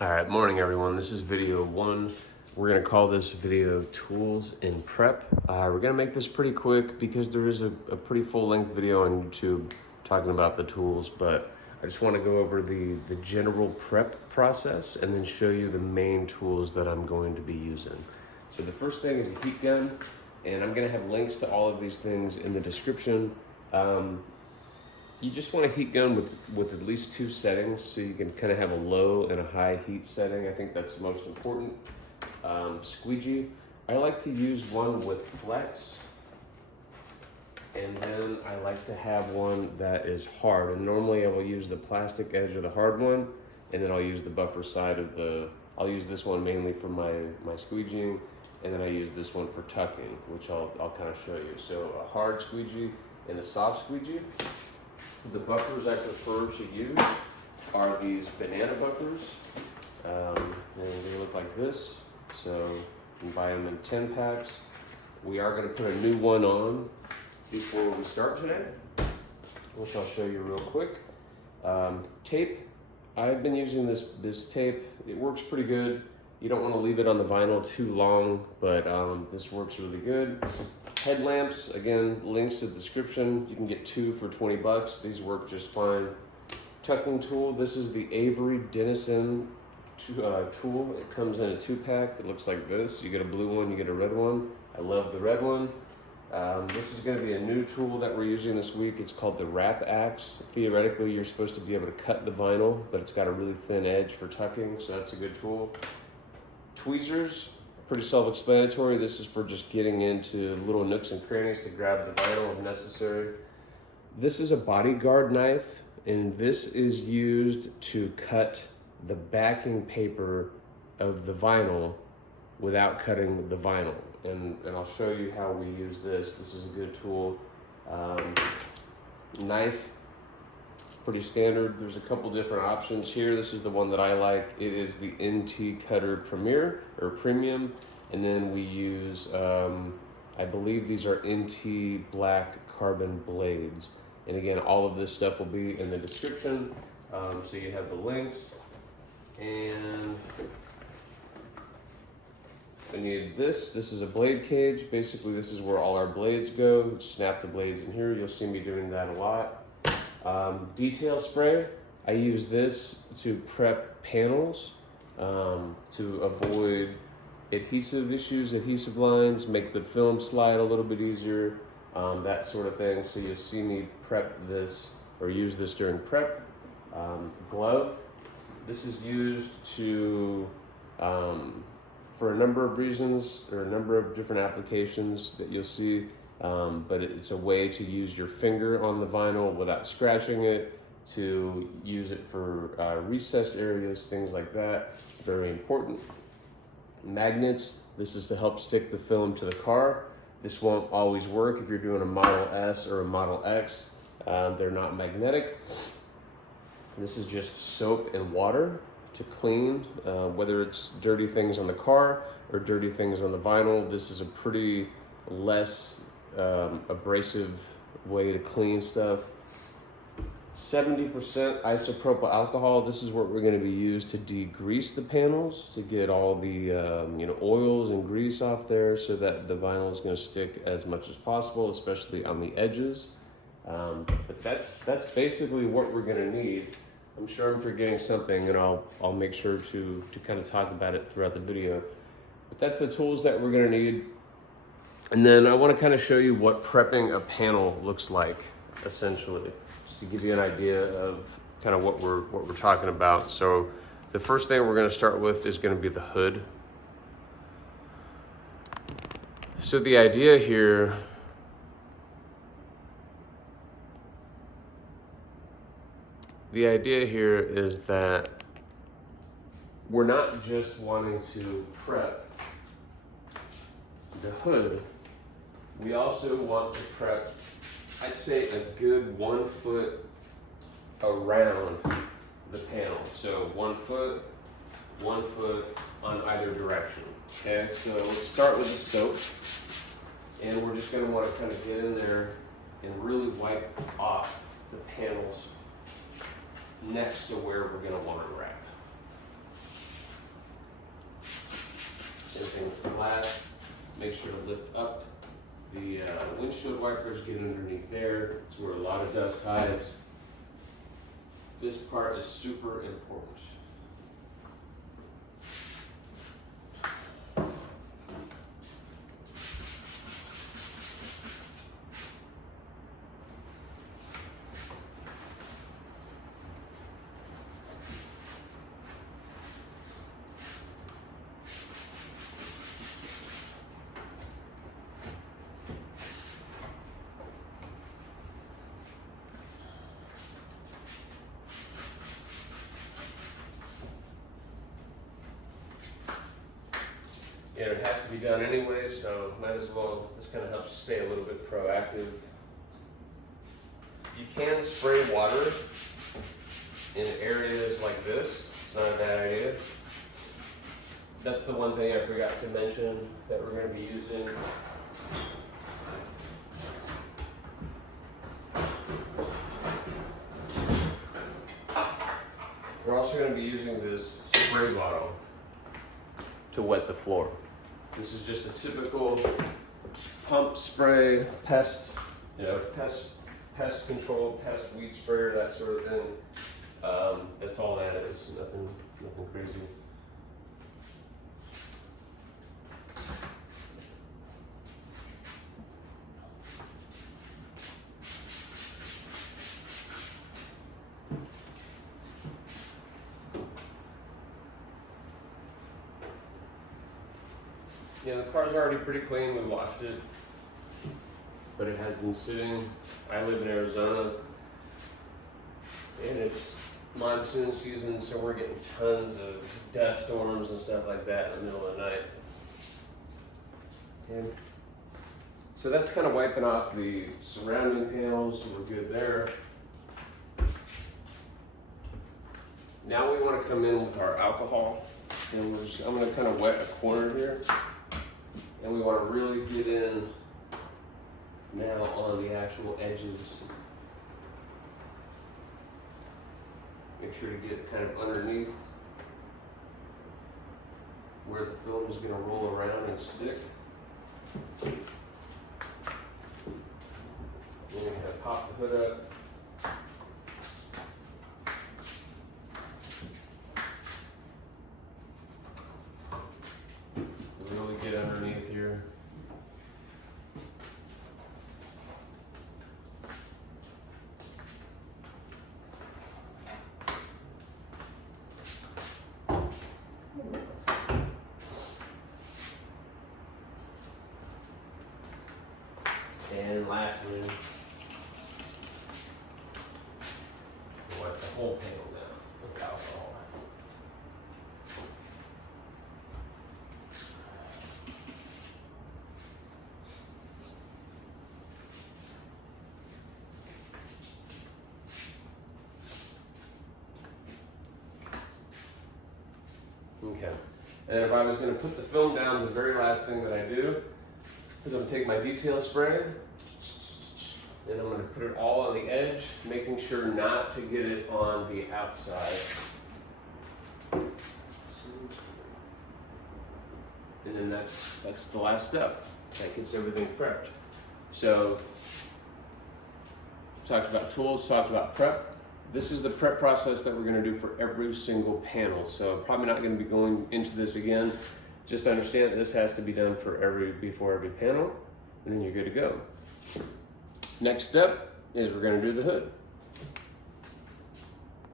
All right, morning everyone. This is video one. We're gonna call this video tools in prep. We're gonna make this pretty quick because there is a pretty full length video on YouTube talking about the tools, but I just wanna go over the general prep process and then show you the main tools that I'm going to be using. So the first thing is a heat gun, and I'm gonna have links to all of these things in the description. You just want a heat gun with at least two settings, so you can kind of have a low and a high heat setting. I think that's the most important. Squeegee, I like to use one with flex, and then I like to have one that is hard. And normally I will use the plastic edge of the hard one, and then I'll use the buffer side of I'll use this one mainly for my squeegeeing, and then I use this one for tucking, which I'll kind of show you. So a hard squeegee and a soft squeegee. The buffers I prefer to use are these banana buffers, and they look like this. So you can buy them in 10 packs. We are going to put a new one on before we start today, which I'll show you real quick. Tape. I've been using this tape. It works pretty good. You don't want to leave it on the vinyl too long, but this works really good. Headlamps, again, links to the description. You can get 2 for 20 bucks. These work just fine. Tucking tool, this is the Avery Dennison tool. It comes in a 2-pack. It looks like this. You get a blue one, you get a red one. I love the red one. This is gonna be a new tool that we're using this week. It's called the Wrap Axe. Theoretically, you're supposed to be able to cut the vinyl, but it's got a really thin edge for tucking, so that's a good tool. Tweezers, pretty self-explanatory. This is for just getting into little nooks and crannies to grab the vinyl if necessary. This is a bodyguard knife, and this is used to cut the backing paper of the vinyl without cutting the vinyl. And I'll show you how we use this. This is a good tool. Knife, pretty standard. There's a couple different options here. This is the one that I like. It is the NT Cutter Premier or Premium, and then we use I believe these are NT Black Carbon blades. And again, all of this stuff will be in the description, so you have the links. And I need this. This is a blade cage. Basically, this is where all our blades go. Snap the blades in here. You'll see me doing that a lot. Detail spray, I use this to prep panels, to avoid adhesive issues, adhesive lines, make the film slide a little bit easier, that sort of thing. So you'll see me prep this or use this during prep. Glove, this is used to, for a number of reasons or a number of different applications that you'll see. But it's a way to use your finger on the vinyl without scratching it, to use it for recessed areas, things like that. Very important. Magnets, this is to help stick the film to the car. This won't always work if you're doing a Model S or a Model X. They're not magnetic. This is just soap and water to clean, whether it's dirty things on the car or dirty things on the vinyl. This is a pretty less abrasive way to clean stuff. 70% isopropyl alcohol. This is what we're going to be used to degrease the panels, to get all the oils and grease off there, so that the vinyl is going to stick as much as possible, especially on the edges. But that's basically what we're going to need. I'm sure I'm forgetting something, and I'll make sure to kind of talk about it throughout the video. But that's the tools that we're going to need. And then I want to kind of show you what prepping a panel looks like, essentially, just to give you an idea of kind of what we're talking about. So the first thing we're going to start with is going to be the hood. So the idea here is that we're not just wanting to prep the hood. We also want to prep, I'd say, a good 1 foot around the panel. So 1 foot on either direction. Okay, so let's start with the soap. And we're just going to want to kind of get in there and really wipe off the panels next to where we're going to want to wrap. make sure to lift up the windshield wipers, get underneath there. It's where a lot of dust hides. This part is super important. Yeah, it has to be done anyway, so might as well, this kind of helps you stay a little bit proactive. You can spray water in areas like this. It's not a bad idea. That's the one thing I forgot to mention that we're going to be using. We're also going to be using this spray bottle to wet the floor. This is just a typical pump spray, pest control, pest weed sprayer, that sort of thing. That's all that is. Nothing crazy. Yeah, the car's already pretty clean. We washed it, but it has been sitting. I live in Arizona, and it's monsoon season, so we're getting tons of dust storms and stuff like that in the middle of the night. And so that's kind of wiping off the surrounding panels. We're good there. Now we want to come in with our alcohol, and I'm going to kind of wet a corner here. And we want to really get in now on the actual edges. Make sure to get kind of underneath where the film is going to roll around and stick. Then we're going to pop the hood up. Really get underneath here. And lastly, wipe the whole panel down with alcohol. Okay, and if I was going to put the film down, the very last thing that I do is I'm going to take my detail spray and I'm going to put it all on the edge, making sure not to get it on the outside. And then that's the last step. That gets everything prepped. So, talked about tools, talked about prep. This is the prep process that we're going to do for every single panel. So probably not going to be going into this again. Just understand that this has to be done before every panel, and then you're good to go. Next step is we're going to do the hood.